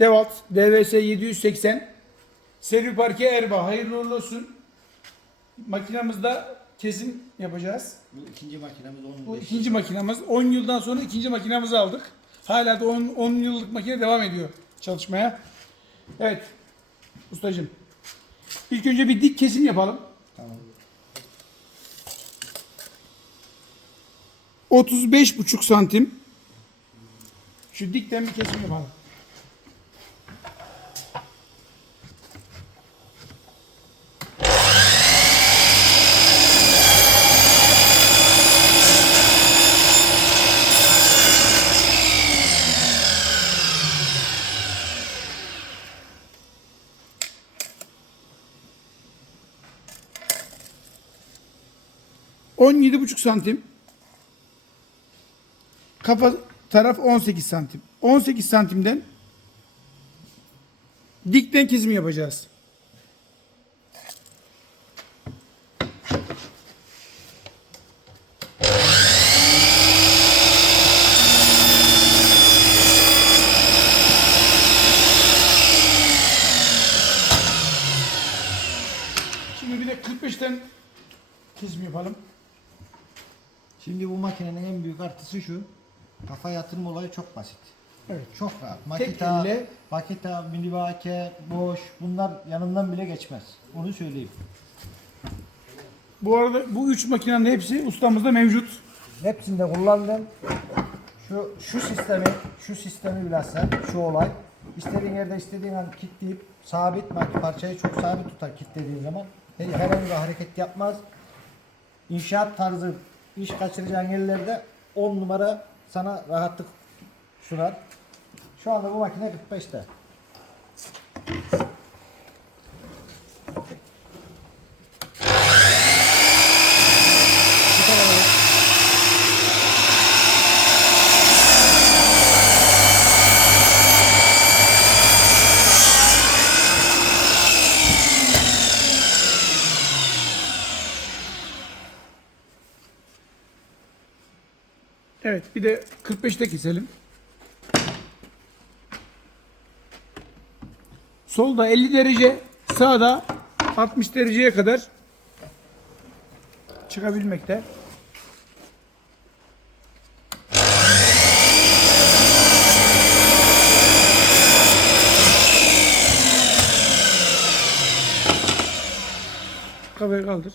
Devalt DVS 780 seri parke Erbaa hayırlı uğurlu olsun. Makinamızda kesim yapacağız. Bu ikinci makinemiz 15. Bu ikinci makinamız. 10 yıldan sonra ikinci makinamızı aldık. Hala da 10, 10 yıllık makine devam ediyor çalışmaya. Evet. Ustacığım. İlk önce bir dik kesim yapalım. Tamam. 35,5 santim. Şu dikten bir kesim yapalım. ...17,5 santim. Kafa taraf 18 santim. 18 santimden... ...dikten kesim yapacağız. Şimdi bir de 45'ten kesim yapalım. Şimdi bu makinenin en büyük artısı şu. Kafa yatırma olayı çok basit. Evet. Çok rahat. Makita, elle- makita, minibake, boş bunlar yanından bile geçmez. Onu söyleyeyim. Bu arada bu üç makinenin hepsi ustamızda mevcut. Hepsinde kullandım. Şu şu sistemi, şu sistemi bilhassa şu olay. İstediğin yerde istediğin an kilitleyip sabit mak- parçayı çok sabit tutar kilitlediğin zaman. Her- Herhangi bir hareket yapmaz. İnşaat tarzı iş kaçıracağın yerlerde 10 numara sana rahatlık sunar. Şu anda bu makine 45'te. Bir tane de- Evet bir de 45'te keselim. Solda 50 derece, sağda 60 dereceye kadar çıkabilmekte. Kafayı kaldır.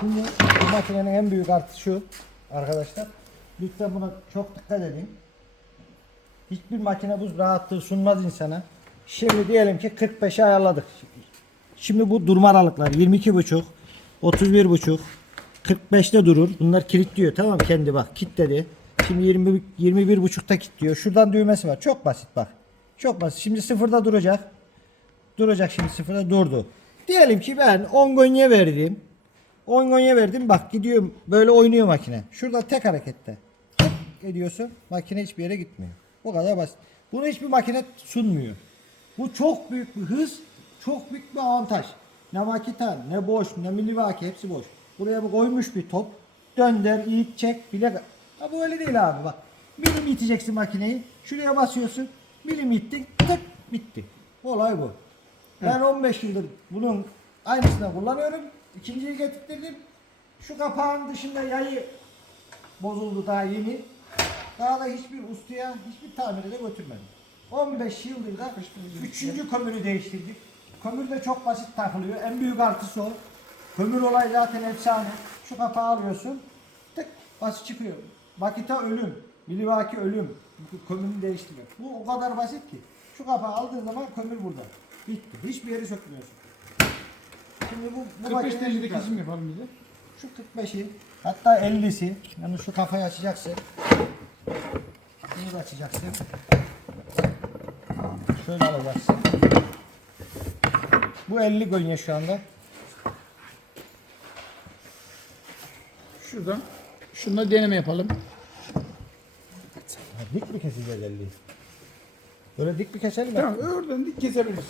Şimdi makinenin en büyük artısı şu arkadaşlar. Lütfen buna çok dikkat edin. Hiçbir makine bu rahatlığı sunmaz insana. Şimdi diyelim ki 45'e ayarladık. Şimdi bu durma aralıkları 22.5, 31.5, 45'te durur. Bunlar kilitliyor tamam? Kendi bak kilitledi. Şimdi 20 21.5'ta kilitliyor. Şuradan düğmesi var. Çok basit bak. Çok basit. Şimdi sıfırda duracak. Duracak şimdi sıfırda durdu. Diyelim ki ben 10 gonye verdim. 10 gonye verdim bak gidiyor böyle oynuyor makine. Şurada tek harekette. Tık ediyorsun makine hiçbir yere gitmiyor. Bu kadar basit. Bunu hiçbir makine sunmuyor. Bu çok büyük bir hız, çok büyük bir avantaj. Ne makita, ne boş, ne milivaki hepsi boş. Buraya bir koymuş bir top. Dönder, it, çek, bile. Ha bu öyle değil abi bak. Milim iteceksin makineyi. Şuraya basıyorsun. Milim ittin, tık bitti. Olay bu. Ben 15 yıldır bunun aynısını kullanıyorum. İkinciyi getirdim. Şu kapağın dışında yayı bozuldu daha yeni. Daha da hiçbir ustaya, hiçbir tamire de götürmedim. 15 yıldır da üçüncü kömürü değiştirdik. Kömür de çok basit takılıyor. En büyük artısı o. Kömür olay zaten efsane. Şu kapağı alıyorsun. Tık basit çıkıyor. Makita ölüm. Milivaki ölüm. Kömürünü değiştirmek. Bu o kadar basit ki. Şu kapağı aldığın zaman kömür burada. Bitti. Hiçbir yeri sökmüyorsun. Şimdi bu, bu 45 makinenin derecede güzel. kesim yapalım bir de. Şu 45'i hatta 50'si yani şu kafayı açacaksın. Bunu da açacaksın. Şöyle alacaksın. Bu 50 gönye şu anda. Şuradan şunla deneme yapalım. Ha, dik mi keseceğiz 50'yi? Böyle dik mi keselim mi? Tamam oradan dik kesebiliriz.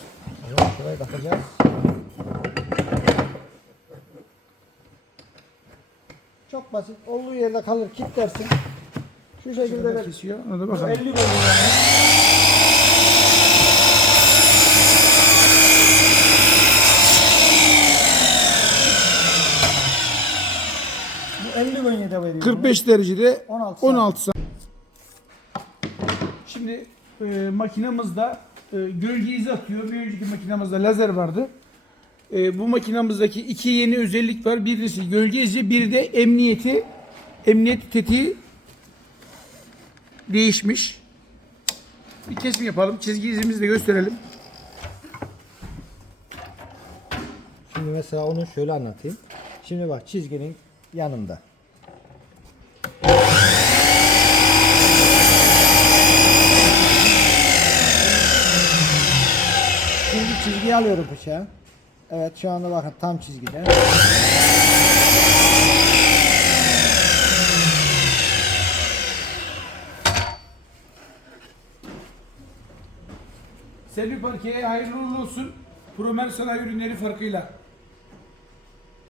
Yok, şurayı takacağız. Çok basit. Olduğu yerde kalır kilitlersin. Şu şekilde de kesiyor. Ona bakalım. 50 bölüm. Bu 50 bölüm de veriyor. 45 derecede 16 16 saat. Şimdi e, makinamızda e, gölge izi atıyor. Bir önceki makinamızda lazer vardı. E, bu makinamızdaki iki yeni özellik var. Birisi gölge izi, biri de emniyeti, emniyet tetiği değişmiş. Bir kesim yapalım. Çizgi izimizi de gösterelim. Şimdi mesela onu şöyle anlatayım. Şimdi bak çizginin yanında. Şimdi çizgiyi alıyorum bıçağı. Evet şu anda bakın tam çizgide. Selvi Parke'ye hayırlı olsun. Promer Sanayi ürünleri farkıyla.